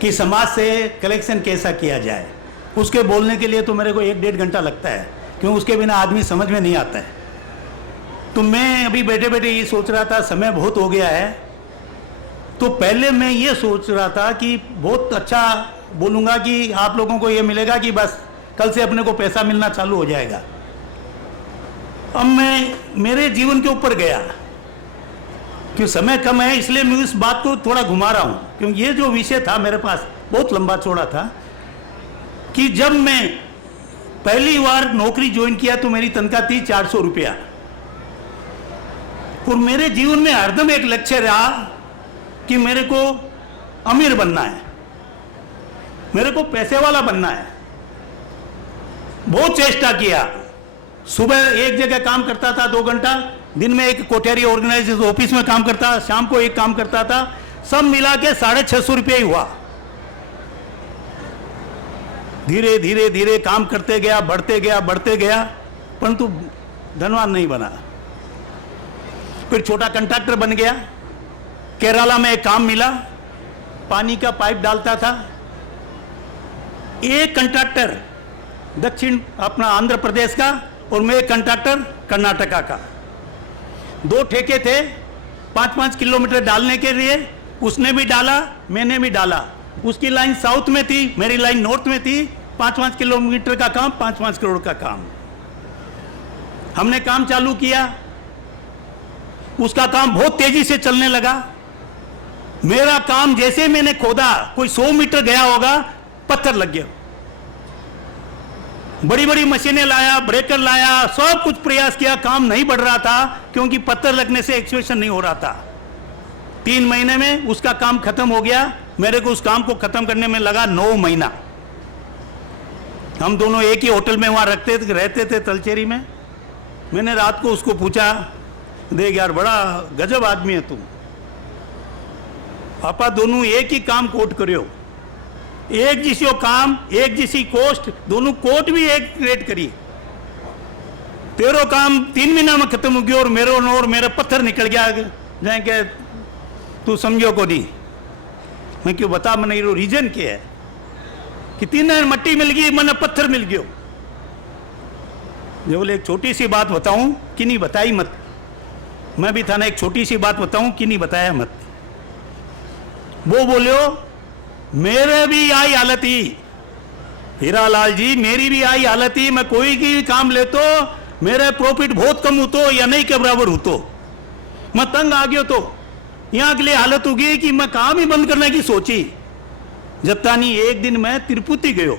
कि समाज से कलेक्शन कैसा किया जाए। उसके बोलने के लिए तो मेरे को 1-1.5 घंटा लगता है, क्यों उसके बिना आदमी समझ में नहीं आता है। तो मैं अभी बैठे बैठे ये सोच रहा था, समय बहुत हो गया है, तो पहले मैं ये सोच रहा था कि बहुत अच्छा बोलूँगा कि आप लोगों को ये मिलेगा कि बस कल से अपने को पैसा मिलना चालू हो जाएगा। अब मैं मेरे जीवन के ऊपर गया, क्यों समय कम है इसलिए मैं इस बात को थोड़ा घुमा रहा हूँ, क्योंकि ये जो विषय था मेरे पास बहुत लंबा चौड़ा था कि जब मैं पहली बार नौकरी ज्वाइन किया तो मेरी तनख्वाह थी 400 रुपया, और मेरे जीवन में हरदम एक लक्ष्य रहा कि मेरे को अमीर बनना है, मेरे को पैसे वाला बनना है। बहुत चेष्टा किया, सुबह एक जगह काम करता था 2 घंटा, दिन में एक कोठेरी ऑर्गेनाइजेशन ऑफिस में काम करता, शाम को एक काम करता था, सब मिला के 650 रुपये ही हुआ। धीरे धीरे धीरे काम करते गया, बढ़ते गया, परंतु धनवान नहीं बना। फिर छोटा कंट्रैक्टर बन गया, केरला में एक काम मिला, पानी का पाइप डालता था। एक कंट्रैक्टर दक्षिण अपना आंध्र प्रदेश का और मैं एक कंट्रैक्टर कर्नाटका का, 2 ठेके थे 5-5 किलोमीटर डालने के लिए। उसने भी डाला, मैंने भी डाला। उसकी लाइन साउथ में थी, मेरी लाइन नॉर्थ में थी। 5-5 किलोमीटर का काम, 5-5 करोड़ का काम। हमने काम चालू किया, उसका काम बहुत तेजी से चलने लगा। मेरा काम जैसे मैंने खोदा, कोई 100 मीटर गया होगा, पत्थर लग गया। बड़ी बड़ी मशीनें लाया, ब्रेकर लाया, सब कुछ प्रयास किया, काम नहीं बढ़ रहा था, क्योंकि पत्थर लगने से एक्सपेंशन नहीं हो रहा था। 3 महीने में उसका काम खत्म हो गया। मेरे को उस काम को खत्म करने में लगा 9 महीना। हम दोनों एक ही होटल में वहां रहते थे तलचेरी में। मैंने रात को उसको पूछा, देख यार बड़ा गजब आदमी है तू, आपा दोनों एक ही काम कोट करियो, एक जिसो काम, एक जिसी कोस्ट, दोनों कोट भी एक रेट करी। तेरो काम 3 महीना में खत्म हो गया और मेरा पत्थर निकल गया। जाए तू समझो को नहीं। मैं क्यों बता, मैंने रीजन क्या है कि 3 दिन मट्टी मिल गई, मैंने पत्थर मिल गयो। जो बोले एक छोटी सी बात बताऊं कि नहीं बताई मत। मैं भी था ना, एक छोटी सी बात बताऊं कि नहीं बताया मत। वो बोलो मेरे भी आई हालत ही, हीरालाल जी मेरी भी आई हालत ही। मैं कोई की काम ले तो मेरे प्रॉफिट बहुत कम हो तो या नहीं के बराबर हो तो मैं तंग आ गयो। तो यहाँ के लिए हालत होगी कि मैं काम ही बंद करने की सोची। जब तानी एक दिन मैं तिरुपति गयो,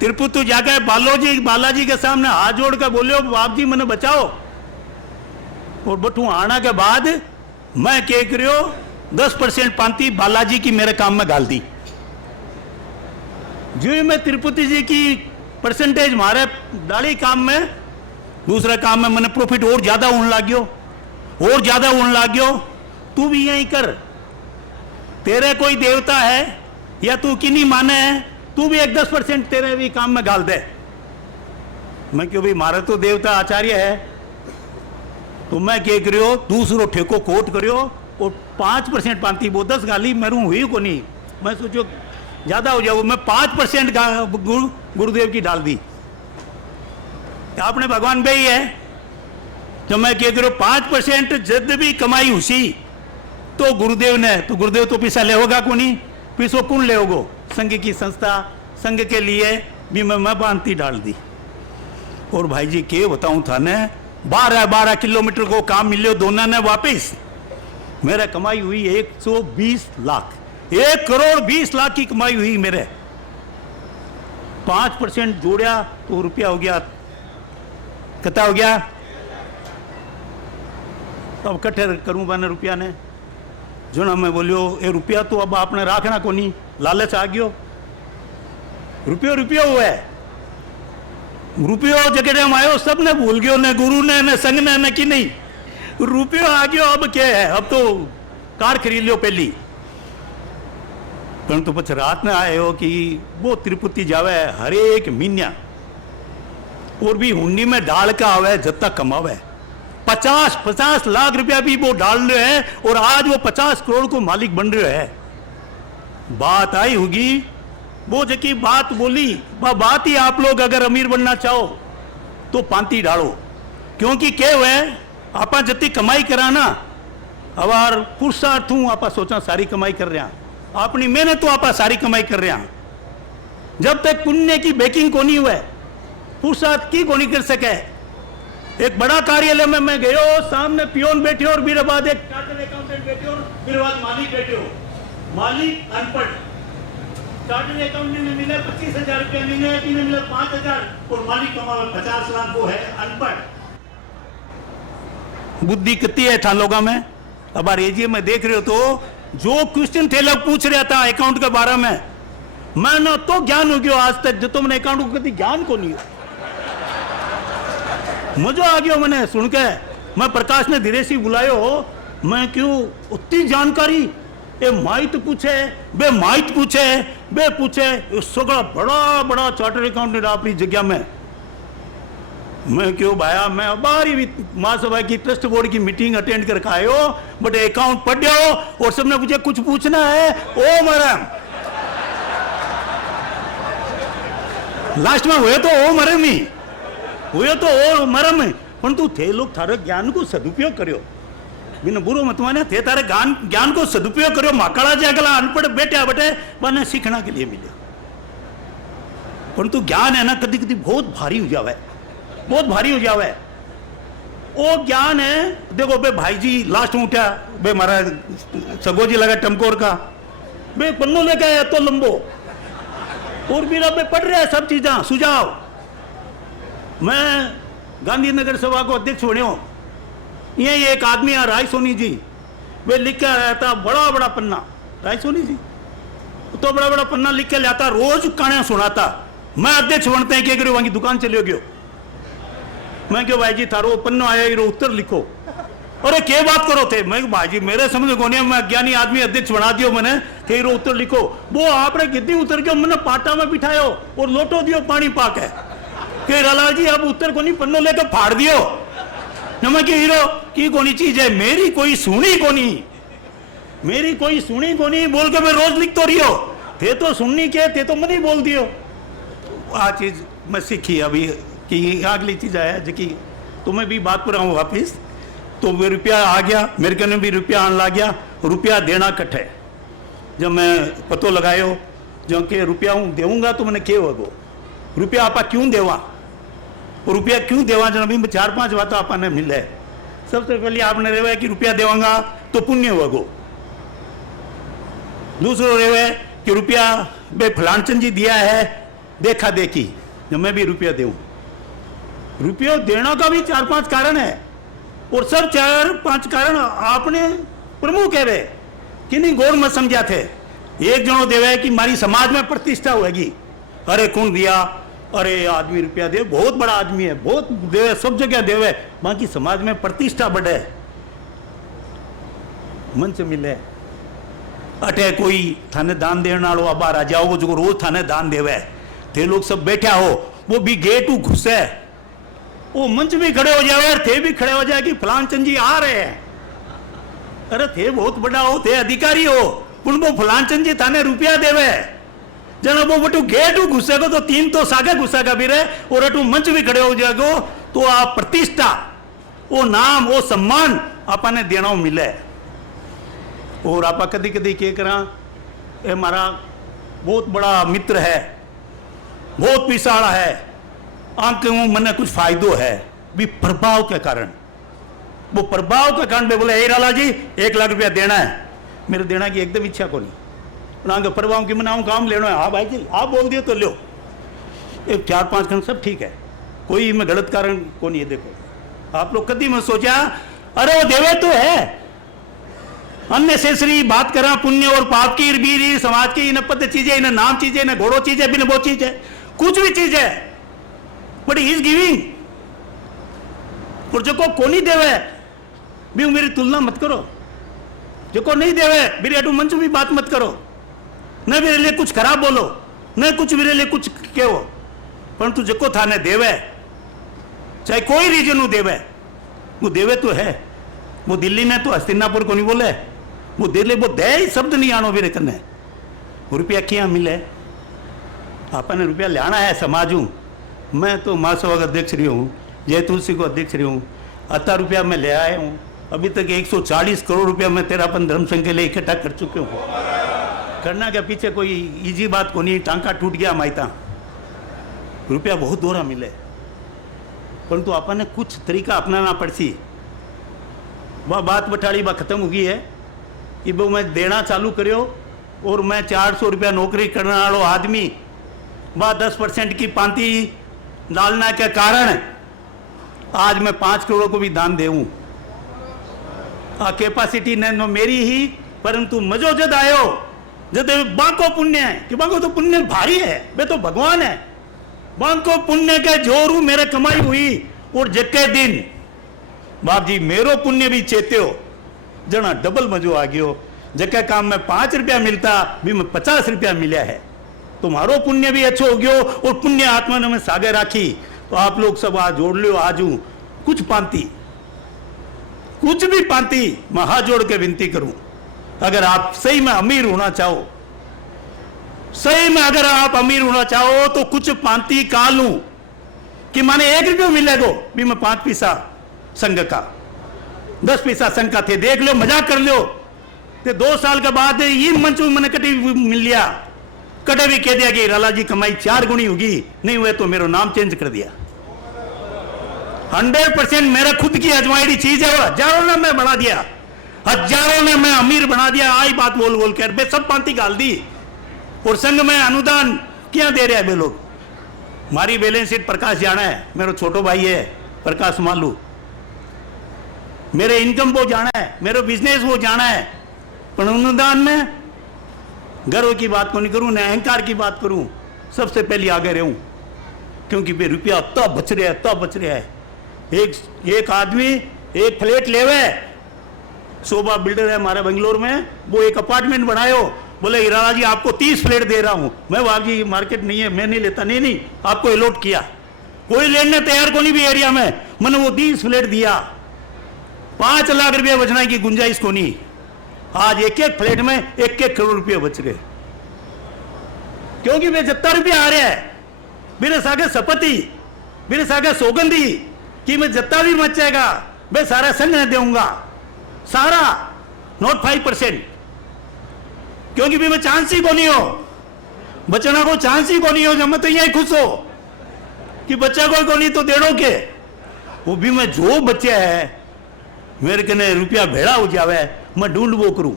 तिरुपति जाकर बालाजी के सामने हाथ जोड़ कर बोलियो बाप जी मैंने बचाओ। और बटू आना के बाद मैं क्या करियो 10% पांति बालाजी की मेरे काम में डाल दी। जो मैं तिरुपति जी की परसेंटेज मारे डाली काम में, दूसरे काम में मैंने प्रॉफिट और ज्यादा होने लग गयो। तू भी यही कर, तेरे कोई देवता है या तू की नहीं माने है, तू भी एक 10% तेरे भी काम में डाल दे। मैं क्यों भी मारे तो देवता आचार्य है, तो मैं क्या करियो दूसरो ठेको कोट करियो और 5% पांति वो 10 गाली मरू हुई को नहीं। मैं सोचो ज्यादा हो जाओ, मैं 5% गुरुदेव की डाल दी। आपने भगवान भाई है तो मैं क्या करो 5% जब भी कमाई हुसी तो गुरुदेव ने, तो गुरुदेव तो पैसा ले होगा को नहीं, पैसो कौन ले होगो? संघ की संस्था, संघ के लिए भी मैं पांति डाल दी। और भाई जी के बताऊं था ने 12 किलोमीटर को काम मिले दोनों ने वापिस। मेरा कमाई हुई 120 लाख, 1 करोड़ 20 लाख की कमाई हुई मेरे। 5% जोड़िया तो रुपया हो गया, कितना हो गया? अब कट्ठे करूं मैंने रुपया ने जो ना मैं बोलियो ये रुपया तो अब आपने राखना को नहीं, लालच आ गयो। रुपयो हुआ है, रुपयो जगह हम आयो सबने भूल गयो, ने गुरु ने न संग ने न कि नहीं, रुपयो आ गयो। अब क्या है, अब तो कार खरीद लियो पहली। परंतु पछ रात में आए हो कि वो तिरुपति जावे हर एक महीना और भी हुंडी में डाल का आवे जब तक कमावे। 50 लाख रुपया भी वो डाल रहे हैं और आज वो 50 करोड़ को मालिक बन रहे हैं। बात आई होगी, वो जकी बात बोली वह बात ही आप लोग अगर अमीर बनना चाहो तो पांती डालो, क्योंकि क्या हुआ आपा जती कमाई करा ना अवार पुरुषार्थ हूं आपा सोचा सारी कमाई कर रहे हैं, अपनी मेहनत तो आपा सारी कमाई कर रहे हैं। जब तक पुण्य की बेकिंग को नहीं हुआ पुरुषार्थ की को नहीं कर सके। एक बड़ा कार्यालय में मैं गयो, सामने पियोन बैठे और मेरे बाद एक चार्टर्ड अकाउंटेंट बैठे और मेरे बाद मालिक बैठे हो। मालिक अनपढ़, चार्टर्ड अकाउंटेंट ने मिले 25,000 रुपये महीने, इन्हें मिले 5,000 और मालिक कमावे 50 लाख, वो है अनपढ़। बुद्धि कितनी है था लोगों में। अब एजीएम में देख रहे हो तो जो क्वेश्चन थे लोग पूछ रहा था अकाउंट के बारे में, मैं ना तो ज्ञान हो गया आज तक जो तुमने अकाउंट को कभी ज्ञान को नहीं हो। मजा आ गया मैंने सुन के। मैं प्रकाश ने धीरे से बुलायो, मैं क्यों उतनी जानकारी ये माहित पूछे बे माहित पूछे बे पूछे सगड़ा बड़ा बड़ा चार्टर्ड अकाउंटेंट अपनी जगह में। मैं क्यों भाया मैं बारी महासभा की ट्रस्ट बोर्ड की मीटिंग अटेंड करके आयो, बट अकाउंट पढ़ो और सबने मुझे कुछ पूछना है ओ मैडम। लास्ट में हुए तो ओ मरम ही हुए तो ओ मरम, परंतु थे लोग थारे ज्ञान को सदुपयोग करो, बिना बुरो मत माने, थे तारे ज्ञान को सदुपयोग करो। माकड़ा जागला अनपढ़ बैठे बटे बने सीखना के लिए मिले, परंतु ज्ञान है ना कभी कभी बहुत भारी हो जावे, बहुत भारी हो जावे। वो ज्ञान है देखो बे भाई जी लास्ट में उठा बे मारा सगोजी लगा टमकोर का बे पन्नो लेके आया तो लंबो और मेरा पे पढ़ रहा है सब चीज़ें सुझाव। मैं गांधीनगर सभा को अध्यक्ष बने हो, ये एक आदमी है राय सोनी जी, वे लिख के आया था बड़ा बड़ा पन्ना, राय सोनी जी तो बड़ा बड़ा पन्ना लिख के लाता, रोज कहानियां सुनाता। मैं अध्यक्ष बनते हैं क्या करो वहां की दुकान चले गयो। मैं क्यों भाई जी थारो पन्ना आया हीरो उत्तर लिखो, अरे क्या बात करो थे। मैं भाई जी मेरे समझ को नहीं, मैं अज्ञानी आदमी अध्यक्ष बना दियो मैंने, थे हीरो उत्तर लिखो। वो आपने कितनी उतर गयो, मैंने पाटा में बिठायो और लोटो दियो पानी पाक है के लाला जी अब उत्तर को नहीं पन्नो लेकर फाड़ दियो न। मैं क्यों हीरो की कोनी चीज है मेरी कोई सुनी कोनी, मेरी कोई सुनी कोनी बोल के मैं रोज लिख तो रहियो, थे तो सुननी के थे तो मनी बोल दियो। आ चीज मैं सीखी अभी कि अगली चीज आया जी तुम्हें भी बात पर आऊँ वापिस तो वो रुपया आ गया मेरे कने भी रुपया आने लग गया। रुपया देना कट्ठे जब मैं पतो लगायो जो कि रुपया हूँ देऊंगा तो मैंने क्या होगो, रुपया आपा क्यों देवा, रुपया क्यों देवा जब अभी 4-5 बातें आपने मिले। सबसे पहले आपने रेवा कि रुपया देवांगा तो पुण्य होगो, दूसरो रेवे कि रुपया बे फलानचंद जी दिया है देखा देखी जब मैं भी रुपया देऊं। रुपया देना का भी 4-5 कारण है और सब 4-5 कारण आपने प्रमुख है वे कि नहीं गौर में समझा थे। एक जनो देवे कि मारी समाज में प्रतिष्ठा होगी, अरे कौन दिया, अरे आदमी रुपया दे बहुत बड़ा आदमी है बहुत देवे सब जगह देवे, बाकी समाज में प्रतिष्ठा बढ़े मंच मिले। अटे कोई थाने दान देने वालों अब राजा हो जो रोज थाने दान देवे, थे लोग सब बैठा हो वो भी गेट घुसे वो मंच भी खड़े हो जाए थे भी खड़े हो जाए कि फलान चंद जी आ रहे हैं। अरे थे बहुत बड़ा हो थे अधिकारी हो उन वो फलान चंद जी थाने रुपया देवे जन वो बटू गेट घुसेगो तो 3 तो सागे घुसेगा भी रहे और अटू मंच भी खड़े हो जाएगो तो आप प्रतिष्ठा वो नाम वो सम्मान आपने देना मिले। और आप कदी कदी क्या करा ये हमारा बहुत बड़ा मित्र है बहुत पिसाड़ा है आंख मैंने कुछ फायदो है भी प्रभाव के कारण, वो प्रभाव के कारण पे बोले लाला जी 1 लाख रुपया देना है, मेरे देना की एकदम इच्छा को नहीं प्रभाव की मनाऊँ काम लेना है। हाँ भाई जी आप बोल दिए तो लो, एक 4-5 खंड सब ठीक है कोई मैं गलत कारण को नहीं है। देखो आप लोग कभी मैं सोचा अरे वो देवे तो है अननेसेसरी बात करा पुण्य और पाप की इर्बीरी समाज की इन पद चीजें इन नाम चीजें इन घोड़ो चीजें बिन वो चीज है कुछ भी चीज है बट ही इज गिविंग। और जो को नहीं देवे भी मेरी तुलना मत करो, जो को नहीं देवे मेरे अटू मंच भी बात मत करो, न मेरे लिए कुछ खराब बोलो न कुछ मेरे लिए कुछ कहो, परंतु जो को थाने देवे चाहे कोई रीजन हो देवे वो देवे तो है। वो दिल्ली में तो हस्तिनापुर को नहीं बोले वो दिल्ली वो दे शब्द नहीं आनो मेरे कन्ने रुपया क्या मिले? आपने रुपया लाना है समाजू। मैं तो महासभा का अध्यक्ष रही हूँ, जय तुलसी को अध्यक्ष रही हूँ, अता रुपया मैं ले आया हूँ। अभी तक 140 करोड़ रुपया मैं तेरापन धर्म संघ के लिए इकट्ठा कर चुके हूँ। करना के पीछे कोई इजी बात को नहीं, टांका टूट गया माइता, रुपया बहुत दोहरा मिले, परंतु आपने कुछ तरीका अपनाना पड़सी। वह बात बठाड़ी वह खत्म हो गई है कि वो मैं देना चालू करियो और मैं 400 रुपया नौकरी करने वालों आदमी वह 10% की पांति डालना के कारण आज मैं 5 करोड़ को भी दान देऊं। कैपेसिटी ने नो मेरी ही, परंतु मजो जद आयो जद बांको पुण्य है कि बांको तो पुण्य भारी है, वे तो भगवान है। बांको पुण्य के जोरू मेरे कमाई हुई और जके दिन बाप जी मेरो पुण्य भी चेते हो जना डबल मजो आ गयो। जके काम में 5 रुपया मिलता भी में 50 रुपया मिला है, तुम्हारो पुण्य भी अच्छो हो गयो और पुण्य आत्मा ने मैं सागे राखी। तो आप लोग सब आज जोड़ लो, आजू कुछ पांति, कुछ भी पांति मैं हाथ जोड़ के विनती करूं। अगर आप सही में अमीर होना चाहो, सही में अगर आप अमीर होना चाहो तो कुछ पांति का लूं कि माने 1 रुपया मिलेगो भी मैं 5 पैसा संघ का, 10 पैसा संघ का थे, देख लो, मजाक कर लो। तो 2 साल के बाद ये मंच में मैंने कटे मिल लिया, कटे भी कह दिया कि राला जी कमाई 4 गुनी होगी, नहीं हुए तो मेरा नाम चेंज कर दिया। 100% मेरा खुद की अजमायड़ी चीज है, वो हजारों ने मैं बढ़ा दिया, हजारों ने मैं अमीर बना दिया। आई बात बोल बोल कर बे सब पांति गाल दी। और संघ में अनुदान क्या दे रहे हैं वे लोग? हमारी बैलेंस शीट प्रकाश जाना है, मेरा छोटो भाई है प्रकाश मालू, मेरे इनकम वो जाना है, मेरा बिजनेस वो जाना है, पर अनुदान में गर्व की बात को नहीं करूं, न अहंकार की बात करूं, सबसे पहले आगे रहूं, क्योंकि वे रुपया तब बच रहा है, तब बच रहा है। एक आदमी एक फ्लैट लेवे, शोभा बिल्डर है हमारे बेंगलोर में, वो एक अपार्टमेंट बनायो, बोले हिराला जी आपको 30 फ्लैट दे रहा हूं। मैं वाह जी मार्केट नहीं है, मैं नहीं लेता, नहीं नहीं आपको अलॉट किया, कोई लेने तैयार को नहीं भी एरिया में, मैंने वो 30 फ्लैट दिया, 5 लाख रुपया बचने की गुंजाइश को नहीं। आज एक फ्लैट में 1 करोड़ रुपया बच रहे, क्योंकि वे जितना रुपया आ रहा है मेरे सागे सपति, मेरे सागे सौगंधी कि मैं जितना भी बचेगा मैं सारा संघ ने दूंगा, सारा, नॉट 5%, क्योंकि भी मैं चांस ही को नहीं हो, बचना को चांस ही को नहीं हो। जब मैं तो यही खुश हो कि बच्चा को नहीं तो देड़ो के, वो भी मैं जो बच्चे है मेरे कने रुपया भेड़ा हो जावे मैं ढूंढ वो करूं।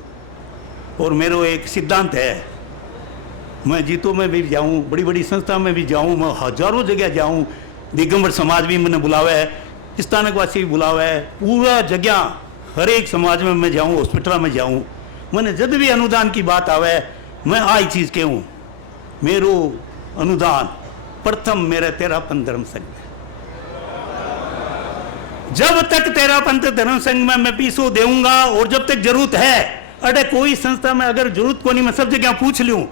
और मेरा एक सिद्धांत है, मैं जीतों में भी जाऊं, बड़ी बड़ी संस्था में भी जाऊं, मैं हजारों जगह जाऊं, दिगंबर समाज भी मैंने बुलावा है, स्थानकवासी भी बुलावा है, पूरा जगह हर एक समाज में मैं जाऊं, हॉस्पिटल में जाऊं, मैंने जब भी अनुदान की बात आवे मैं आई चीज कहूं, मेरो अनुदान प्रथम मेरे तेरापन धर्म संघ में, जब तक तेरापन धर्म संघ में मैं पीसो देऊंगा, और जब तक जरूरत है, अरे कोई संस्था में अगर जरूरत को नहीं, मैं सब जगह पूछ लूं,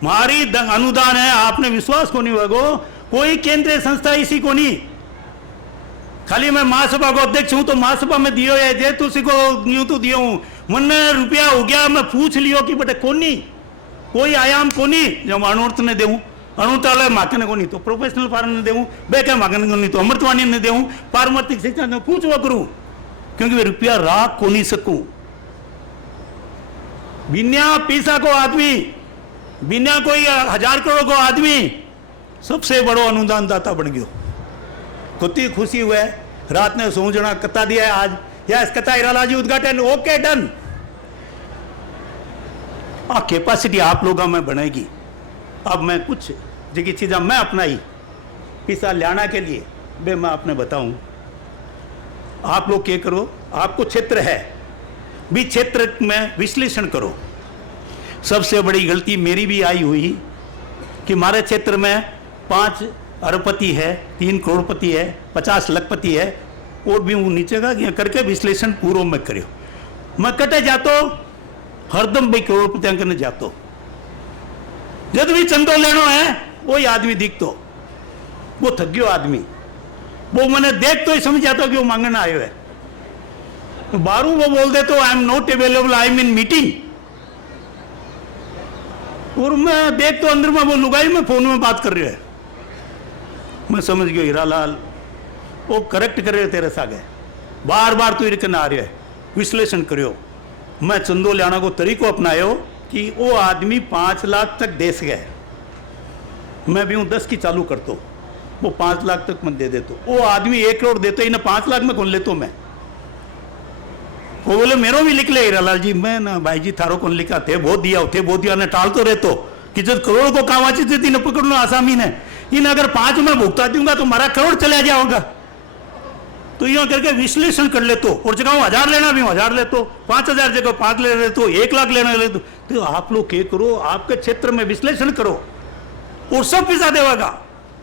हमारी अनुदान है, आपने विश्वास को नहीं होगा, कोई केंद्रीय संस्था इसी को नहीं, खाली मैं महासभा को अध्यक्ष हूं तो महासभा में दियो है, जय तुलसी को यूं तो दियो हूं, मन रुपया हो गया, मैं पूछ लियो कि बेटे कोनी, कोई आयाम कोनी, जब अणुर्त ने देऊं, अणुतालय माकने को नहीं तो प्रोफेशनल फार्म ने देऊं, बेका माकने को नहीं तो अमृतवाणी ने देऊं, पारमार्थिक शिक्षा ने पूछवा करूं, क्योंकि वे रुपया राख को नहीं सकूं। बिना पैसा को आदमी, बिना कोई 1000 करोड़ को आदमी सबसे बड़ो अनुदान दाता बन गयो। कितनी खुशी हुए, रात ने सोचना कथा दिया है आज, यस कथा हिराला जी उद्घाटन ओके डन। कैपेसिटी आप लोगों में बनेगी। अब मैं कुछ जगह चीज़ें मैं अपनाई पैसा लाना के लिए, बे मैं आपने बताऊं, आप लोग क्या करो, आपको क्षेत्र है भी क्षेत्र में विश्लेषण करो। सबसे बड़ी गलती मेरी भी आई हुई कि हमारे क्षेत्र में 5 अरबपति है, 3 करोड़पति है, 50 लाखपति है, और भी वो नीचे का करके विश्लेषण पूर्व में करो। मैं कटे जातो हरदम भाई करोड़पतियां करने जातो, जब भी चंदो लेनो है वही आदमी दिखतो, वो थक गयो आदमी, वो मैंने देख तो ही समझ जाता कि वो मांगना आयो है। बारू वो बोल दे तो I am not available, I am in meeting. और मैं देख तो अंदर में वो लुगाई में फोन में बात कर रही है। मैं समझ गया हीरालाल वो करेक्ट कर रहे तेरे सागे, बार बार तू इरकन आ रहा है, विश्लेषण करियो। मैं चंदो लियाना को तरीको अपनायो कि वो आदमी 5 लाख तक दे सके, मैं भी हूँ 10 की चालू कर तो वो 5 लाख तक मैं दे देता। वो आदमी 1 करोड़ देते, इन्हें 5 लाख में कौन लेता मैं। वो बोले मेरो भी लिख ले हीरालाल जी। मैं ना भाई जी थारो कौन लिखा थे, बहुत दिया ने टाल तो रहते कि जब करोड़ को कावाची थी न पकड़ लो आसामी ने, इन अगर 5 में भुगता दूंगा तो हमारा करोड़ चला जाओगा। तो यूं करके विश्लेषण कर ले तो, और जगह 1000 लेना भी 1000 ले तो, 5000 जगह 5 ले रहे तो 1 लाख लेना ले तो आप लोग क्या करो, आपके क्षेत्र में विश्लेषण करो और सब पैसा देगा।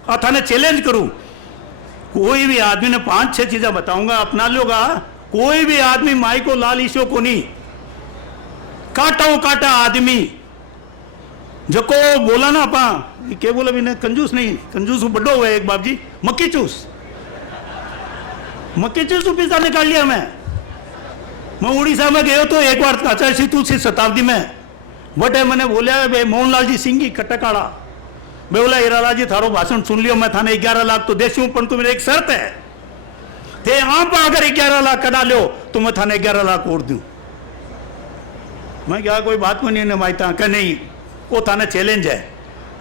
और थाने चैलेंज करूं, कोई भी आदमी ने 5-6 चीजें बताऊंगा अपना लोगा, कोई भी आदमी माई को लाल ईशो को नहीं काटा आदमी जको बोला ना अपा क्या बोला भी कंजूस नहीं, कंजूस बड़ो हुआ एक बाप जी मक्की चूस पिज्जा निकाल लिया। मैं उड़ीसा में गयो तो एक बार 85 शताब्दी में बटे मैंने बोलिया भाई मोहनलाल जी सिंह कटकाड़ा, मैं बोला हीरालाल जी थारो भाषण सुन लियो, मैं थाने 11 लाख तो देसी हूं, पर तुम मेरी एक शर्त है थे आप अगर 11 लाख करा लो तो मैं थाने 11 लाख और दूं। मैं क्या कोई बात में नहीं मायता क्या नहीं, वो थाने चैलेंज है।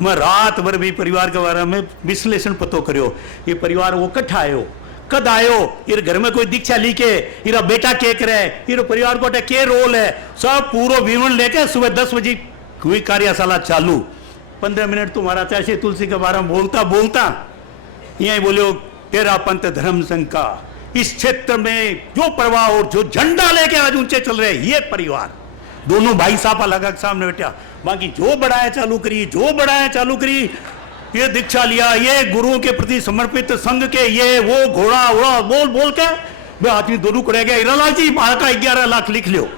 मैं रात भर भी परिवार के बारे में विश्लेषण पतो करियो, ये परिवार वो कट्ठा आयो कद आयो, ये घर में कोई दीक्षा लिखे, ये बेटा के करे, ये परिवार को के रोल है, सब पूरा विवरण लेके सुबह 10 बजे हुई कार्यशाला चालू। 15 मिनट तुम्हारा चाहे तुलसी के बारे में बोलता यही बोलो तेरा पंथ धर्म संघ का इस क्षेत्र में जो प्रवाह और जो झंडा लेके आज ऊंचे चल रहे ये परिवार, दोनों भाई साहब अलग सामने बैठा, बाकी जो बढ़ाया चालू करी, ये दीक्षा लिया, ये गुरुओं के प्रति समर्पित संघ के, ये वो घोड़ा उड़ा बोल के वे आदमी दोनों कड़े गए। हीरालाल जी मारा का 11 लाख लिख लियो।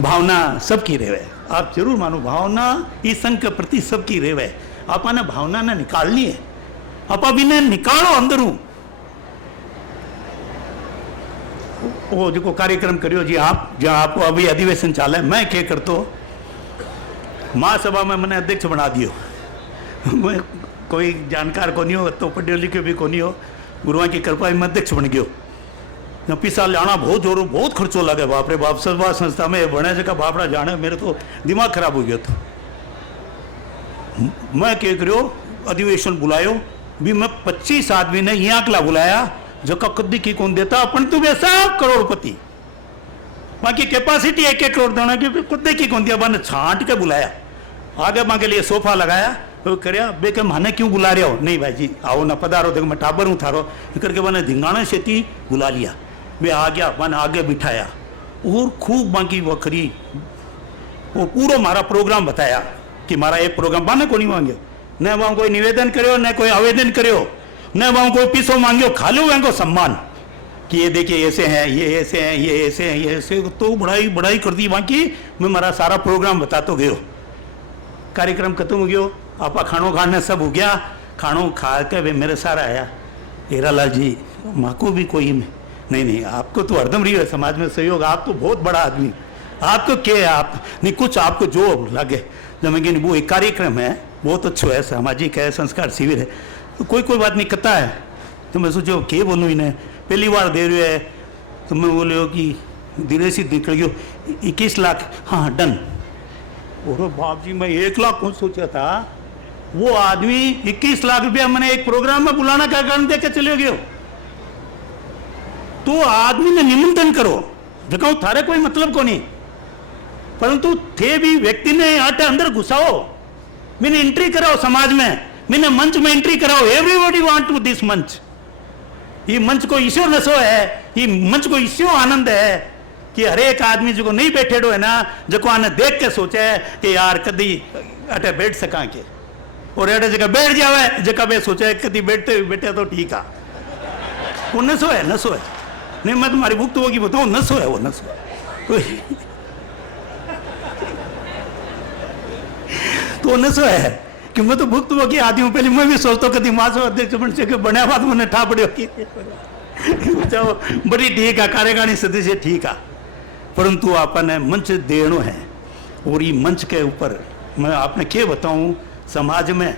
भावना सबकी रेवे, आप जरूर मानो भावना इस संघ के प्रति सबकी रेवे, आपने भावना ने निकालनी है, आप अभी ने निकालो अंदरू। वो जो कार्यक्रम करियो जी आप, जहां आपको अभी अधिवेशन चाले, मैं क्या करतो महासभा में मैंने अध्यक्ष बना दियो। मैं कोई जानकार को नहीं हो तो पढ़े लिखे भी को नहीं हो, गुरुआ की कृपा में अध्यक्ष बन गयो। पैसा लाना बहुत जोरों बहुत खर्चो लगे, बाप रे बाप, सभा संस्था में बने जगह बापड़ा जाने, मेरे तो दिमाग खराब हो गया था। मैं क्या करियो अधिवेशन बुलायो भी, मैं 25 आदमी ने यहाँ अकला बुलाया जका कद्दी की कौन देता, अपन तो वैसा करोड़पति, बाकी कैपेसिटी 1-1 करोड़ देना की कद्दी की कौन दिया, बन छांट के बुलाया, आगे मांगे लिए सोफा लगाया तो करया बे के माने क्यों बुला रहे हो, नहीं भाई जी आओ ना पधारो, देखो मैं टाबर हूँ थारो करके मैंने धिंगाना सेती बुला लिया। मैं आ गया, मैंने आगे बिठाया और खूब बाकी वखरी वो पूरा मारा प्रोग्राम बताया कि मारा एक प्रोग्राम बाने को नहीं मांगे, न वहां कोई निवेदन करो न कोई आवेदन करो, न वहां कोई पीसो मांगो, खालो वहां सम्मान कि ये देखिए ऐसे हैं, ये ऐसे हैं, ये ऐसे हैं, ये ऐसे, तो बढ़ाई कर दी वहां की। मैं मारा सारा प्रोग्राम बता तो गयो, कार्यक्रम खत्म हो गयो, आपा खानो खाने सब हो गया, खानो खा के वे मेरे सारा आया, हीरालाल जी माँ को भी कोई नहीं आपको तो हरदम रही है समाज में सहयोग, आप तो बहुत बड़ा आदमी, आप तो क्या है, आप नहीं कुछ आपको जो लगे, जब मैं वो एक कार्यक्रम है बहुत अच्छा है, सामाजिक है, संस्कार शिविर है, तो कोई बात नहीं करता है। तो मैं सोचो क्या बोलूँ इन्हें, पहली बार दे रहे है, तो मैं बोले कि धीरे से निकल गयो 21 लाख, हाँ डन। और बाप जी मैं 1 लाख कौन सोचा था, वो आदमी 21 लाख रुपया मैंने एक प्रोग्राम में बुलाना का कारण दे के चले गयो। तो आदमी ने निमंत्रण करो, देखो थारे कोई मतलब को नहीं, परंतु थे भी व्यक्ति ने आटे अंदर घुसाओ, मैंने एंट्री कराओ समाज में, मैंने मंच में एंट्री कराओ, एवरीबॉडी वांट टू दिस मंच। ये मंच को इसो नशो है, ये मंच को इसो आनंद है कि हर एक आदमी जो नहीं बैठे है ना, जो आने देख के सोचे कि यार कदी अटे बैठ सका के, और अटे जगह बैठ जावे, जगह वे सोचे कदी बैठे तो ठीक है, वो नशो है नहीं, मैं तुम्हारी बुक तो होगी बताऊं, नशो है वो, नशो तो नशो है कि मैं तो भुक्त हो गया आदमी, पहले मैं भी सोचता हूँ कभी मासो अध्यक्ष बन सके, बने बात मैंने ठापड़े हो बड़ी ठीक है, कार्यकारिणी सदस्य ठीक है, परंतु आपने मंच देनो है और ये मंच के ऊपर मैं आपने क्या बताऊं, समाज में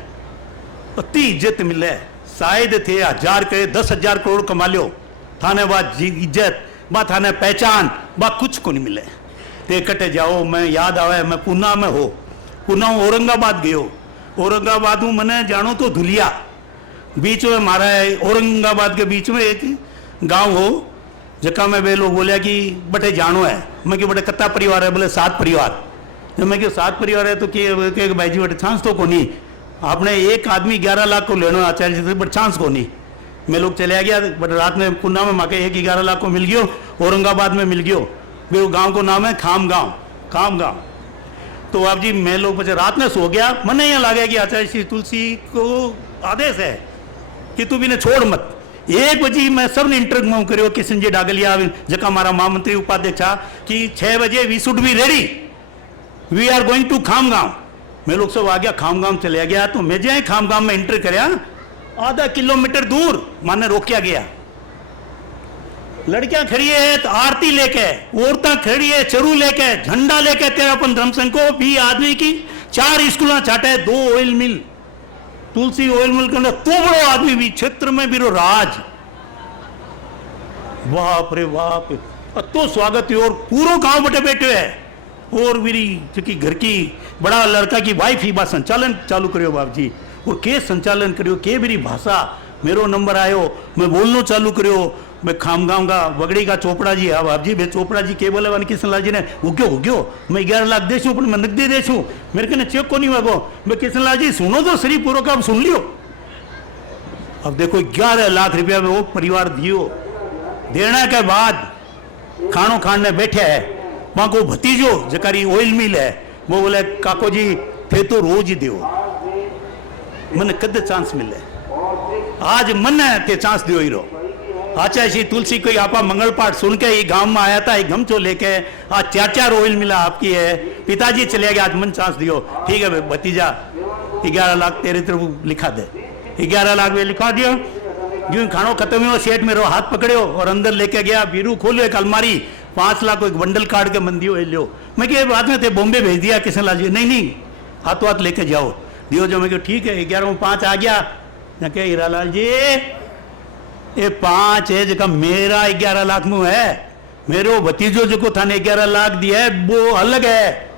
अति इज्जत मिले, शायद थे 1000 के 10,000 करोड़ कमा लो, थाने बाद इज्जत बा थाने पहचान बा कुछ को नहीं मिले। ते कटे जाओ, मैं याद आवे मैं पूना में हो, पूना औरंगाबाद गयो, औरंगाबाद हूँ मैंने जानो तो धुलिया, बीच में मारा है औरंगाबाद के बीच में एक गांव हो, जका में वे लोग बोलिया कि बटे जानो है। मैं कि बटे कत्ता परिवार है, बोले 7 परिवार। जब मैं कि 7 परिवार है तो कि भाई जी बटे चांस तो को नहीं, आपने एक आदमी 11 लाख को लेना आचार्य जी से, बट चांस को नहीं। मैं लोग चले गया, बट रात में पुन्ना में माके 11 लाख को मिल गयो, औरंगाबाद में मिल गयो। वो गांव को नाम है खाम गांव। तो आप जी मैं लोग बचे रात में सो गया, मैंने यहाँ लगा कि आचार्य श्री तुलसी को आदेश है कि तू भी छोड़ मत। 1 बजे मैं सबने इंटरव्यू करो किशन जी डागलिया जका हमारा महामंत्री उपाध्यक्ष कि 6 बजे we should be ready, we are going to Khamgaon. मैं लोग सब आ गया, खाम गांव चले गया। तो मैं जाए खाम गांव में एंटर कराया, आधा किलोमीटर दूर माने रोकिया गया, लड़कियां खड़ी है तो आरती लेके, औरतें खड़ी है चरू लेके, झंडा लेके, तेरापन धर्म संघ को भी आदमी की 4 स्कूल चाटे, 2 ऑयल मिल, तुलसी ऑयल मिल के अंदर तो बड़ो आदमी भी क्षेत्र में भी राज, बाप रे बाप, तो स्वागत है। और पूरा गांव बटे बैठे है, और मेरी जो घर की बड़ा लड़का की वाइफ ही बा संचालन चालू करियो बाप जी, और के संचालन करियो, के मेरी भाषा, मेरो नंबर आयो, मैं बोलनो चालू करियो। मैं खामगांव का बगड़ी का चोपड़ा जी है बाप जी, मैं चोपड़ा जी के बोले वन किशनलाल जी ने उग्यो मैं 11 लाख देशू पर मैं नकदी देशू, मेरे को चेक को नहीं वागो। मैं किशनलाल जी सुनो तो सही पूरा काम सुन लियो। अब देखो 11 लाख रुपया में वो परिवार दियो, देने के बाद खानो खाने बैठे है, वहां को भतीजो जकारी ऑयल मिल है, वो बोले काको जी थे तो रोज ही दो, मैंने कद चांस मिले, आज मन ते चांस दियो हीरो। आचार्य श्री तुलसी कोई आपा मंगल पाठ सुन के ये गांव में आया था, एक गमछो लेके, आज 4 ऑयल मिला आपकी है, पिताजी चले गए, आज मन चांस दियो। ठीक है भतीजा 11 लाख तेरे तरफ लिखा दे, 11 लाख में लिखा दियो। जो खानो खत्म हुआ, सेठ मेरो हाथ पकड़ो और अंदर लेके गया, बीरू खोलो एक अलमारी, 5 लाख को एक बंडल काट के मंदियो लियो। मैं क्या बाद में थे बॉम्बे भेज दिया किशनलाल जी, नहीं हाथों हाथ लेके जाओ दियो जो। मैं ठीक है 11 में 5 आ गया। मैं क्या हीरालाल जी ये 5 है जगह मेरा 11 लाख में है, मेरे भतीजो जो थाने 11 लाख दिया है वो अलग है।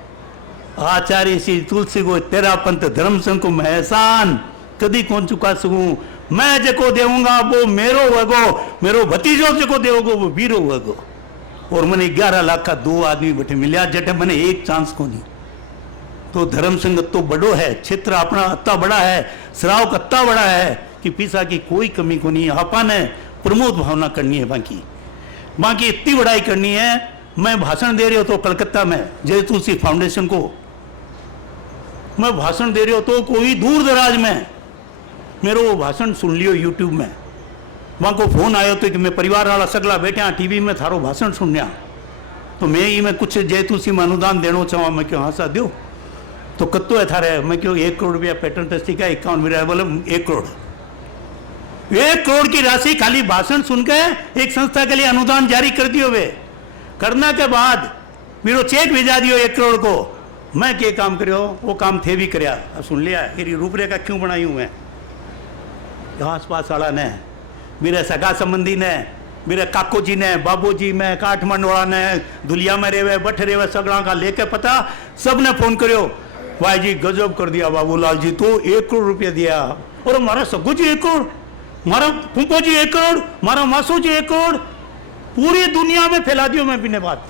आचार्य श्री तुलसी को तेरा पंथ धर्म संघ को मैं एहसान कदी कौन चुका सकूं, मैं जो देऊंगा वो मेरो वगो, मेरो भतीजो जो देवगो वो बीरो वगो। और मैंने 11 लाख का 2 आदमी बैठे मिलिया, जटे मैंने एक चांस को नहीं। तो धर्म संघ तो बड़ो है, क्षेत्र अपना अत्ता बड़ा है, श्राव का अत्ता बड़ा है कि पीसा की कोई कमी को नहीं। आपा ने प्रमोद भावना करनी है, बाकी इतनी बड़ाई करनी है। मैं भाषण दे रही हो तो कलकत्ता में जय तुलसी फाउंडेशन को मैं भाषण दे रही हो तो कोई दूर दराज में मेरे वो भाषण सुन लियो यूट्यूब में, वहां को फोन आयो तो कि मैं परिवार वाला सगला बैठा टीवी में थारो भाषण सुनया, तो मैं कुछ जय तुलसी में अनुदान देना चाहूँ। मैं क्यों हाँ सा दो तो कत्तो है थारे, मैं क्यों 1 करोड़ रुपया पैटर्न ट्रस्टी का 51 मिला, बोले 1 करोड़, 1 करोड़ की राशि खाली भाषण सुन के एक संस्था के लिए अनुदान जारी कर दियो। वे करना के बाद मेरे चेक भेजा दियो 1 करोड़ को। मैं क्या काम करियो, वो काम थे भी करया, सुन लिया। मेरी रूपरेखा क्यों बनाई हूँ मैं, आस पास वाला ने, मेरे सगा संबंधी ने, मेरे काको जी ने, बाबू जी में, काठमांडू वाला ने, दुलिया में रेवे बठ रेवे सगड़ा का लेके पता, सब ने फोन करियो, भाई जी गजब कर दिया बाबूलाल जी, तो 1 करोड़ रुपया दिया। और हमारा सगू जी 1 करोड़, मारा फूफो जी 1 करोड़, मारा मासू जी 1 करोड़, पूरी दुनिया में फैला दियो। मैं बिना बात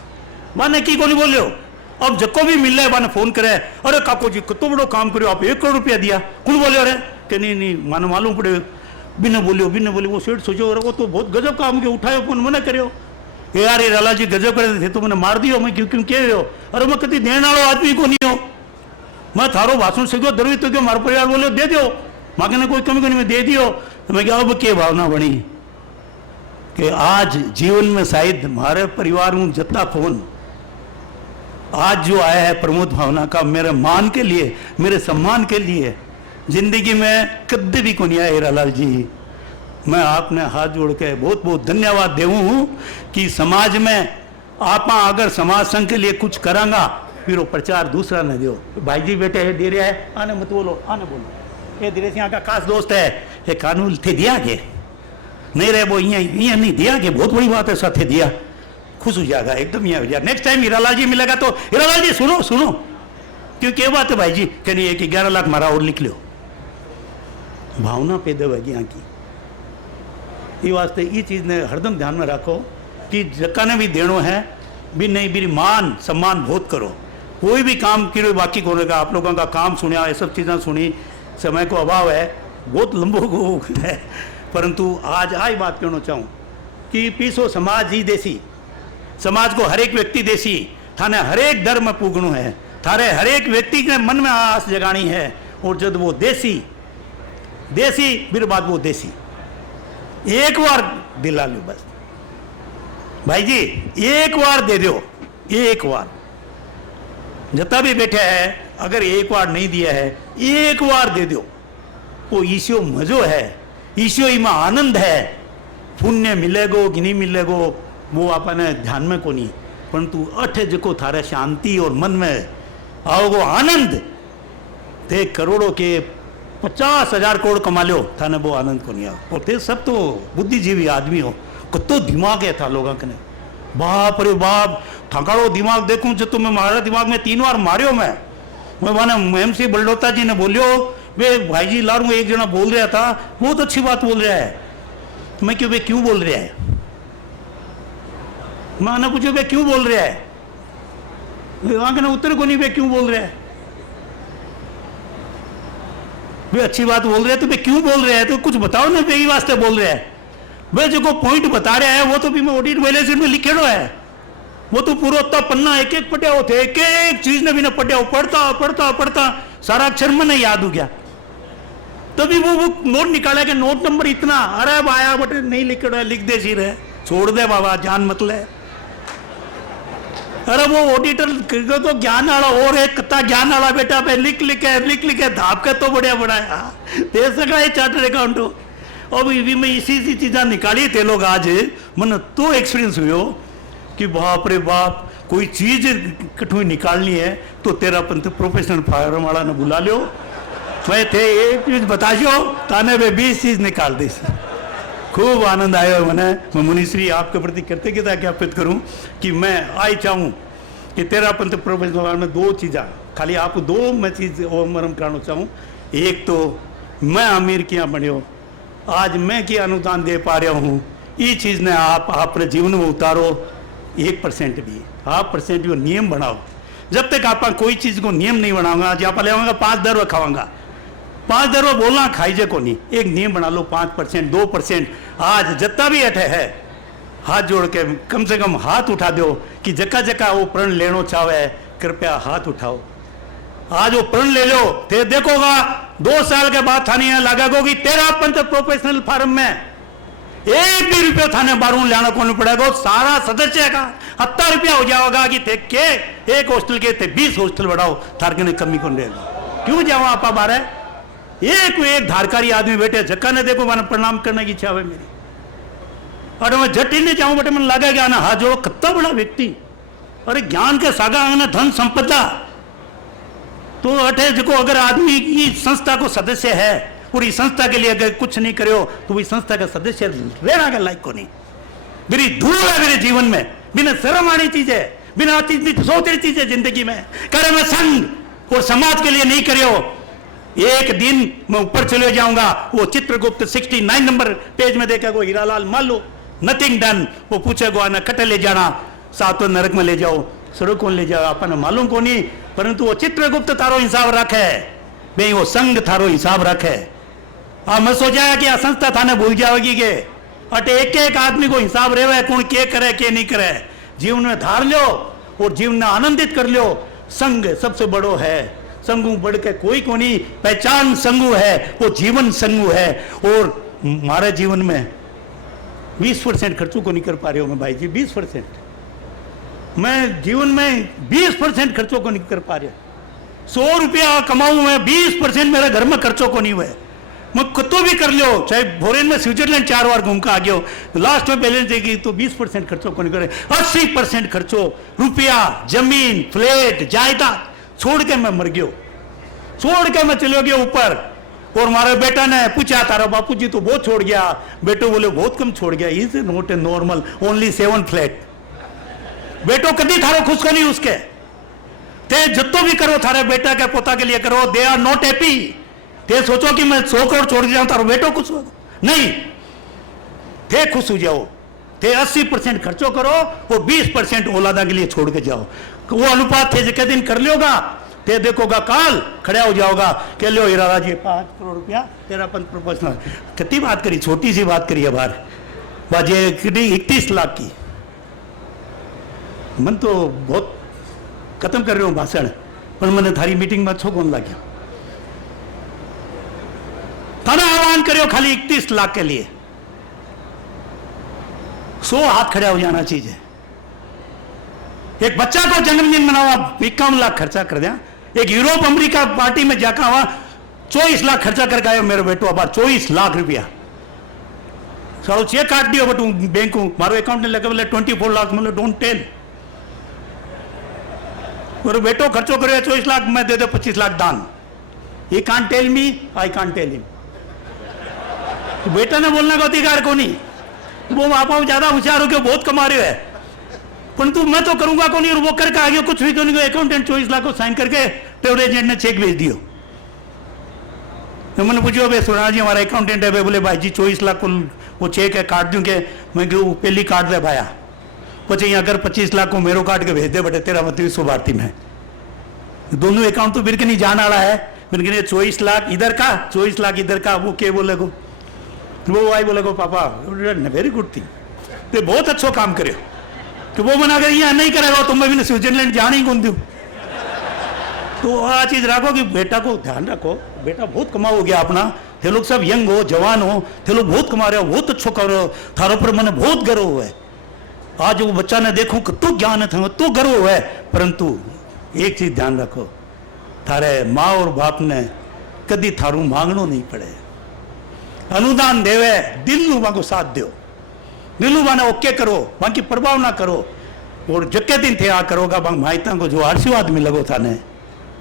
माने की को नहीं बोलियो। अब जको भी मिल रहा है माने फोन करे, अरे काको जी कितना बड़ो काम करो, आप 1 करोड़ रुपया दिया, कौन बोले? अरे कि नहीं मानो मालूम पड़े, बिना बोलियो वो सेठ सोचो, अरे वो तो बहुत गजब काम के उठायो फोन मना करियो, यार ये लाला जी गजब करे थे तो मैंने मार दियो। मैं क्यों क्यों कह रहे हो? अरे मैं कभी देने वाला आदमी को नहीं हो, मैं थारो भाषण सीखो दरवी तो क्यों मारो परिवार बोलो दे दो, मांगे ने कोई कमी को नहीं, मैं दे दियो। तो मैं क्या अब क्या भावना बनी कि आज जीवन में शायद हमारे परिवार में जत्ता फोन आज जो आया है प्रमोद भावना का, मेरे मान के लिए, मेरे सम्मान के लिए, जिंदगी में कभी भी को नहीं आया। हीरालाल जी मैं आपने हाथ जोड़ के बहुत बहुत धन्यवाद देऊँ कि समाज में आप अगर समाज संघ के लिए कुछ करांगा फिर वो प्रचार दूसरा न दो। भाई जी बेटे है दे रहा है, आने मत बोलो, आने बोलो। ये धीरे से यहाँ का खास दोस्त है, ये कानून थे दिया के नहीं रहे वो यहाँ नहीं दिया के, बहुत बड़ी बात है, साथे दिया, खुश हो जाएगा एकदम। यहाँ हो जाएगा। नेक्स्ट टाइम हीरालाल जी मिलेगा तो हीरालाल जी सुनो सुनो, क्यों क्या बात है भाई जी, कह नहीं है कि 11 लाख मारा और लिख लो। भावना पैदा होगी यहाँ की। ये वास्ते ये चीज़ ने हरदम ध्यान में रखो कि जक्का ने भी देनो है भी नहीं, भी मान सम्मान बहुत करो। कोई भी काम करो बाकी कोने का, आप लोगों का काम सुनिया, ये सब चीज़ें सुनी, समय को अभाव है, बहुत लंबो है, परंतु आज आई बात कहना चाहूँ कि पीसो समाज ही देसी, समाज को हर एक व्यक्ति देसी, थाने हर एक धर्म में पूगणु है, थारे हर एक व्यक्ति के मन में आस जगानी है। और जब वो देसी देसी फिर बात वो देसी एक बार दिला लो बस भाई जी, एक बार दे दो, एक बार जता भी बैठे है, अगर एक बार नहीं दिया है एक बार दे दो। वो ईशो मजो है, ईशो में आनंद है। पुण्य मिलेगो कि नहीं मिलेगो वो अपने ध्यान में को नहीं, परंतु अठ जो थारे शांति और मन में आओगो आनंद, ते करोड़ों के 50,000 करोड़ कमा लो, थाने वो आनंद को नहीं आओ। और ते सब तो बुद्धिजीवी आदमी हो, कतो दिमाग है था लोगों के, बाप रे बाप, ठकाड़ो दिमाग देखूं जो तुम्हें मारा दिमाग में 3 बार मारियो मैं माने MC बलडोता जी ने बोलियो वे भाई जी लारू एक जना बोल रहा था, बहुत अच्छी बात बोल रहा है। मैं क्यों वे क्यों बोल रहा है, मैंने पूछो वे क्यों बोल रहा है, वहां के उत्तर को नहीं वे क्यों बोल रहा है, वे अच्छी बात बोल रहे हैं तो वे क्यों बोल रहे हैं, तो कुछ बताओ ना वे वास्ते बोल रहे हैं। वे जो पॉइंट बता रहे हैं वो तो भी मैं ऑडिट वैल्यूएशन में लिखे है, वो तो पूरा उतना पन्ना एक एक पढ़े होते, एक एक चीज ने भी ना पढ़े हो, पढ़ता पढ़ता पढ़ता सारा अक्षर में नहीं याद हो गया। तभी वो नोट निकाला कि नोट नंबर इतना, अरे भाया बटे नहीं लिख रहा, लिख दे सी रहे, छोड़ दे बाबा जान मत ले। अरे वो ऑडिटर तो ज्ञान वाला और एक कत्ता ज्ञान वाला बेटा पे लिख लिखे धाप के तो बढ़िया बढ़ाया दे सका है चार्टर्ड अकाउंट। और भी मैं इसी चीज़ा निकाली थे लोग आज, मन तो एक्सपीरियंस हुई कि बाप रे बाप, कोई चीज कठोई निकालनी है तो तेरा पंत प्रोफेशनल फार्म वाला ने बुला लो, मैं थे एक चीज बता दो ताने वे 20 चीज निकाल दी। खूब आनंद आया मैंने। मैं मुनिश्री आपके प्रति कृतज्ञता ज्ञापित करूं कि मैं आई चाहूँ कि तेरा पंत प्रोफेशनल में 2 चीज़ा खाली आप 2 मैं चीज़ और मरम करना चाहूँ। एक तो मैं अमीर किया बनियो, आज मैं क्या अनुदान दे पा रहा हूँ, ये चीज़ ने आप अपने जीवन में उतारो। 1% भी 1% भी नियम बनाओ। जब तक आप कोई चीज़ को नियम नहीं बनाऊंगा, जहाँ पर ले 5 दरवा खाऊंगा, 5 दरवा बोलना खाइजे को नहीं, एक नियम बना लो 5% 2%। आज जितना भी अठे है हाथ जोड़ के कम से कम हाथ उठा दो कि जका जका वो प्रण लेनो चाहे कृपया हाथ उठाओ। आज वो प्रण ले लो, ते देखोगा 2 साल के बाद थाने यहाँ लागेगोगी तेरा पंत प्रोफेशनल फार्म में 1 भी रुपया थाने बारू लाना को नहीं पड़ेगा। सारा सदस्य का 70 रुपया हो जाएगा कि थे के एक हॉस्टल के थे 20 हॉस्टल बढ़ाओ, थारके ने कमी कौन रहेगा। क्यों जाओ आप बारे एक धारकारी आदमी बैठे जक्का ने देखो मैंने प्रणाम करने की इच्छा है मेरी, और मैं झट ही नहीं जाऊं बेटे मन लगा गया ना हाथ जोड़ो, कितना बड़ा व्यक्ति। अरे ज्ञान के सागा आना धन संपदा तो अठे जो अगर आदमी की संस्था को सदस्य है और इस संस्था के लिए अगर कुछ नहीं करे हो तो वही संस्था का सदस्य रहना का लायक को नहीं। मेरी धूल है मेरे जीवन में, बिना शर्म आनी चीज है, बिना सोचने चीज है जिंदगी में। करे मैं संघ और समाज के लिए नहीं करे हो, एक दिन मैं ऊपर चले जाऊंगा, वो चित्रगुप्त 69 नंबर पेज में देखा, हीरालाल मान लो नथिंग डन, वो पूछेगो आना कटे ले जाना, 7 नरक में ले जाओ, सड़क को ले जाओ, अपन मालूम को नहीं, परंतु वो चित्रगुप्त थारो हिसाब रखे भाई, वो संघ थारो हिसाब रखे। मैं सोचा कि आ संस्था थाने भूल जाओगी के अटे एक एक आदमी को हिसाब रहे कौन के करे के नहीं करे, जीवन में धार लो और जीवन में आनंदित कर लो। संघ सबसे बड़ो है, संगू बढ़ के कोई को नहीं, पहचान संगू है, वो जीवन संगू है। और हमारे जीवन में 20% खर्चों को नहीं कर पा रहे हो मैं भाई जी, 20% मैं जीवन में 20% खर्चों को नहीं कर पा रहा। 100 रुपया कमाऊं मैं, 20% मेरे घर में खर्चों को नहीं हुए, 20% मेरे जीवन में 20% खर्चों को नहीं कर पा रहे हो। 20% मैं कुत्तो भी कर लियो, चाहे फॉरेन में स्विट्जरलैंड 4 बार घूम के आ गयो, लास्ट में बैलेंस देगी तो 20% खर्चो कौन करे, 80% खर्चो, रुपया, जमीन, फ्लैट, जायदाद छोड़ के मैं मर गयो, छोड़ के मैं चले गया ऊपर। और हमारे बेटा ने पूछा, तारा बापू जी तो बहुत छोड़ गया, बेटो बोले बहुत कम छोड़ गया, is not a normal, only 7 flat. बेटो कभी थारो खुश नहीं उसके, ते जत्तो भी करो थारे बेटा के पोता के लिए करो, दे आर नॉट हैप्पी। ते सोचो कि मैं 100 करोड़ छोड़ जाऊं तारो बेटो खुश हो, नहीं, थे खुश हो जाओ, थे 80% खर्चो करो और 20% औलादा के लिए छोड़ के जाओ। वो अनुपात थे जितने दिन कर लियोगा, ते देखोगा काल खड़ा हो जाओगा, कह लो हीरा जी 5 करोड़ रुपया तेरा पंत प्रोपोर्शनल। कितनी बात करी, छोटी सी बात करी है बार बाजे 31 लाख की। मन तो बहुत खत्म कर रहे हूँ भाषण, पर मैंने थारी मीटिंग में अच्छो कौन लग थाना आह्वान करो खाली 31 लाख के लिए, 100 हाथ खड़ा हो जाना चाहिए। एक बच्चा को जन्मदिन मनावा 51 लाख खर्चा कर दिया, एक यूरोप अमेरिका पार्टी में जाकर हुआ 24 लाख खर्चा करके आयो मेरे बेटो, अब 24 लाख रुपया सालो चेक काट दियो बटू बैंक मारो अकाउंट ने लगे बोले 24 लाख, मतलब डोंट टेल। मेरे बेटो खर्चो करे 24 लाख, मैं दे दे 25 लाख दान। He can't tell me, I can't tell him. बेटा ने बोलने का अधिकार को नहीं, वो आप ज्यादा होशियार हो के बहुत कमा रहे है, परंतु मैं तो करूंगा को नहीं, और वो करके आ गया कुछ भी तो नहीं। अकाउंटेंट 24 लाख को साइन करके ट्रेवल एजेंट ने चेक भेज दियो। तो मैंने पूछो भाई सुना जी हमारा अकाउंटेंट है, बोले भाई जी 24 लाख को वो चेक है काट दूं के, मैं क्यों पहली काट दे भाया, पचे अगर 25 लाख को मेरो काट के भेज दे बटे तेरा मतलब 100 भारती में, दोनों अकाउंट तो बिर के नहीं जाने वाला है। मैंने कहा 24 लाख इधर का 24 लाख इधर का, वो क्या बोले को, वो आई बोले को पापा वेरी गुड थिंग, तो बहुत अच्छा काम करे। तो वो मना कर यहाँ नहीं करेगा तो मैं भी स्विट्जरलैंड जाने ही कौन दूँ। तो आ चीज रखो कि बेटा को ध्यान रखो, बेटा बहुत कमा हो गया अपना, थे लोग सब यंग हो जवान हो, थे लोग बहुत कमा रहे हो, बहुत अच्छो कर रहे हो, थारो पर मैंने बहुत गर्व हुआ है। आज वो बच्चा ने देखो तो ज्ञान है तो गर्व हुआ है, परंतु एक चीज ध्यान रखो, थारे माँ और बाप ने कदी थारू मांगनो नहीं पड़े, अनुदान देवे दिल नु वांगो साथ दो, दिल नु वाने ओके करो, बाकी प्रभाव ना करो, और जक्के दिन थे आ करोगा बांग माइता को जो आशीर्वाद मिलेगो थाने।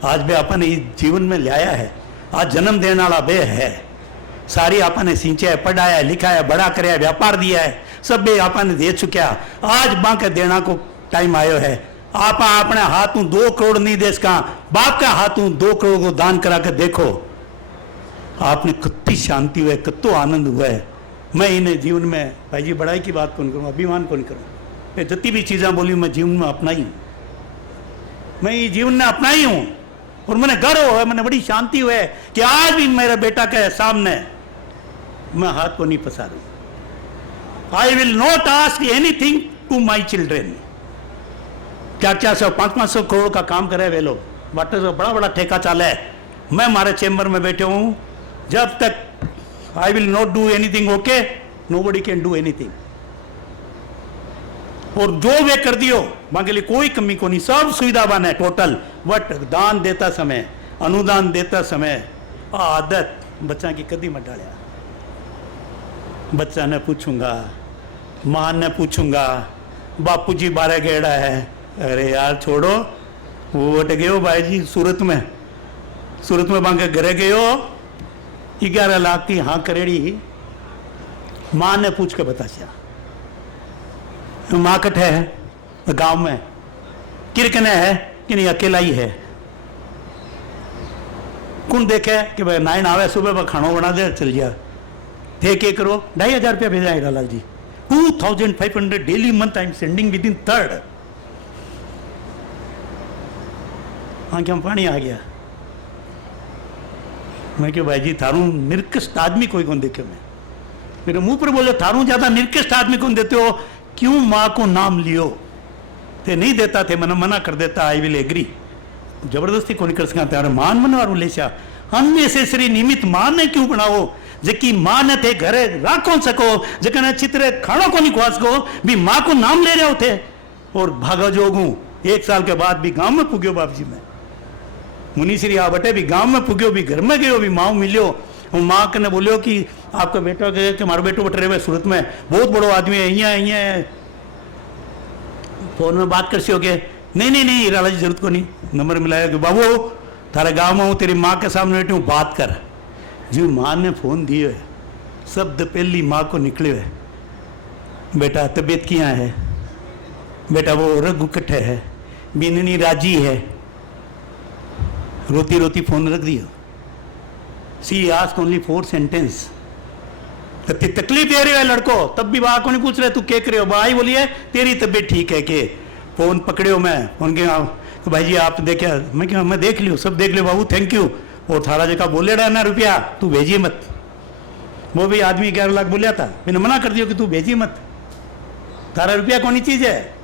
आज भी अपन इस जीवन में लाया है, आज जन्म देने वाला बे है, सारी आपने सींचा है, पढ़ाया है, लिखा है, बड़ा कराया, व्यापार दिया है, सब बे आपने दे चुका। आज बांके देना को टाइम आयो है। आप अपने हाथों 2 करोड़ नहीं दे सका, बाप का हाथों 2 करोड़ को दान करा कर देखो, आपने कितनी शांति हुए, कितो आनंद हुआ है। मैं इन्हें जीवन में भाई जी बड़ाई की बात कौन करूँ, अभिमान कौन करूँ, मैं जितनी भी चीज़ें बोली मैं जीवन में अपनाई हूँ, मैं ये जीवन में अपनाई हूँ, और मैंने गर्व है, मैंने बड़ी शांति हुआ है कि आज भी मेरे बेटा के सामने मैं हाथ को नहीं पसारूँ। I will not ask anything to my children. क्या 500 करोड़ का काम करे वे लोग, वाटर से बड़ा बड़ा ठेका चाला है, मैं हमारे चेंबर में बैठे हूँ, जब तक आई will not do anything okay, nobody can do anything. और जो वे कर दियो बाकी लिए कोई कमी को नहीं, सब सुविधा बन है टोटल। बट दान देता समय, अनुदान देता समय आदत बच्चा की कदी मत डालिया। बच्चा ने पूछूंगा, मां ने पूछूंगा, बापू जी 12 गेड़ा है, अरे यार छोड़ो, वो उठ गए हो भाई जी सूरत में बांके घरे गए हो, 11 लाख की हाँ करेड़ी। मां ने पूछ के बताया, माँ कट है गांव में, किरकने है कि नहीं अकेला ही है, कौन देखे कि भाई नाइन आवे सुबह पर खाना बना दे चल गया, थे के करो 2500 रुपया भेजा हीरालाल जी, 2500 daily month I am sending with in 3rd। आंखें में पानी आ गया। मैं क्यों भाई जी थारू निकृष्ट आदमी कोई कौन देखे, मैं मेरे मुंह पर बोले थारू ज्यादा निकृष्ट आदमी कौन देते हो, क्यों माँ को नाम लियो, ते नहीं देता थे मैंने मना कर देता, आई विल एग्री, जबरदस्ती कौन कर सका तारे मान मनवारू लेशा, अननेसेसरी निमित्त मान ने क्यों बनाओ, जबकि मां ने थे घरे राख कौन सको, जगह चित्रे खाना को नहीं खुआ सको, भी माँ को नाम ले रहे होते। और भागा जोगू 1 साल के बाद भी गांव में पुग्यो, बाप जी मैं मुनीश्री आ बटे भी गांव में पुग्यो, भी घर में गयो, भी माँ मिलियो, वो माँ के ने बोलियो कि आपका बेटा के कि हमारा बेटो बटरे हुए सूरत में बहुत बड़ो आदमी है, यहाँ फोन में बात कर सी हो गए। नहीं हीरा जी जरूरत को नहीं, नंबर मिलाया कि बाबू थारे गांव में हूँ, तेरी माँ के सामने बैठी हूँ, बात कर। जी माँ ने फोन दिए है, शब्द पहली माँ को निकले है, बेटा तबीयत क्या है, बेटा वो रघु कट्ठे है, बीननी राजी है। रोती रोती फोन रख दिया। सी आस्क ओनली 4 सेंटेंस। तकलीफ दे रही है लड़को, तब भी बात को नहीं पूछ रहे तू क्या करे हो। भाई बोलिए तेरी तबीयत ठीक है के? फोन पकड़े मैं फोन के तो भाई जी आप देखे? मैं क्या मैं देख लियो, सब देख लियो बाबू, थैंक यू। और थारा जगह बोले रहा ना रुपया तू भेजिए मत। वो भी आदमी 11 लाख बोलिया था, मैंने मना कर दिया कि तू भेजिए मत, थारा रुपया कौन चीज है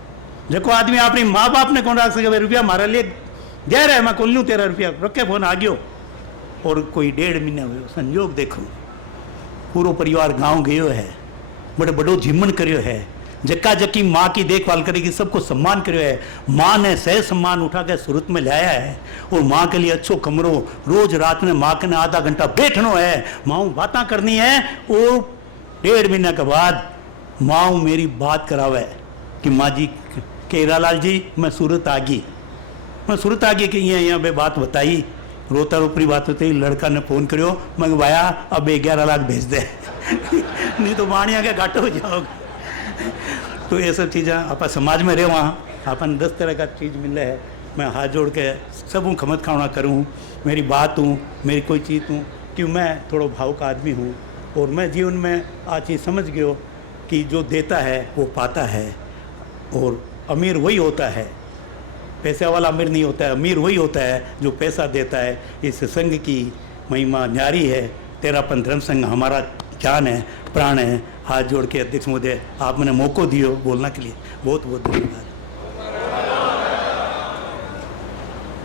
जो आदमी अपनी माँ बाप ने कौन रख सके। भाई रुपया हमारे लिए दे रहा है, मैं खोल लूँ तेरा रुपया, रखे फोन आ गयो। और कोई 1.5 महीने हुए, संयोग देखो पूरा परिवार गांव गयो है, बड़े बड़ो जिम्मन करियो है, जक्का जक्की माँ की देखभाल करेगी, सबको सम्मान करियो है। माँ ने सह सम्मान उठा के सूरत में लाया है और माँ के लिए अच्छो कमरो, रोज रात में माँ के ने आधा घंटा बैठनो है, माँ बातें करनी है। और 1.5 महीने के बाद माँ मेरी बात करावे कि माँ जी के हीरालाल जी मैं सूरत आ गई, मैं सूरत आ गई कि यहाँ पे बात बताई, रोता रोपरी बात होती। लड़का ने फोन करियो, मैं भाया अब 11 लाख भेज दे नहीं तो बाणिया के घाटे हो जाओगे। तो ये सब चीज़ें आप समाज में रहे, वहाँ अपन 10 तरह का चीज़ मिले है। मैं हाथ जोड़ के सब खमत खाना करूँ, मेरी बात हूँ, मेरी कोई चीज़ हूँ कि मैं थोड़ा भावुक आदमी हूँ। और मैं जीवन में आज चीज़ समझ गयो कि जो देता है वो पाता है, और अमीर वही होता है, पैसे वाला अमीर नहीं होता है, अमीर वही होता है जो पैसा देता है। इस संघ की महिमा न्यारी है, तेरापन धर्म संघ हमारा जान है, प्राण है। हाथ जोड़ के अध्यक्ष महोदय आप मैंने मौका दियो बोलने के लिए बहुत बहुत धन्यवाद।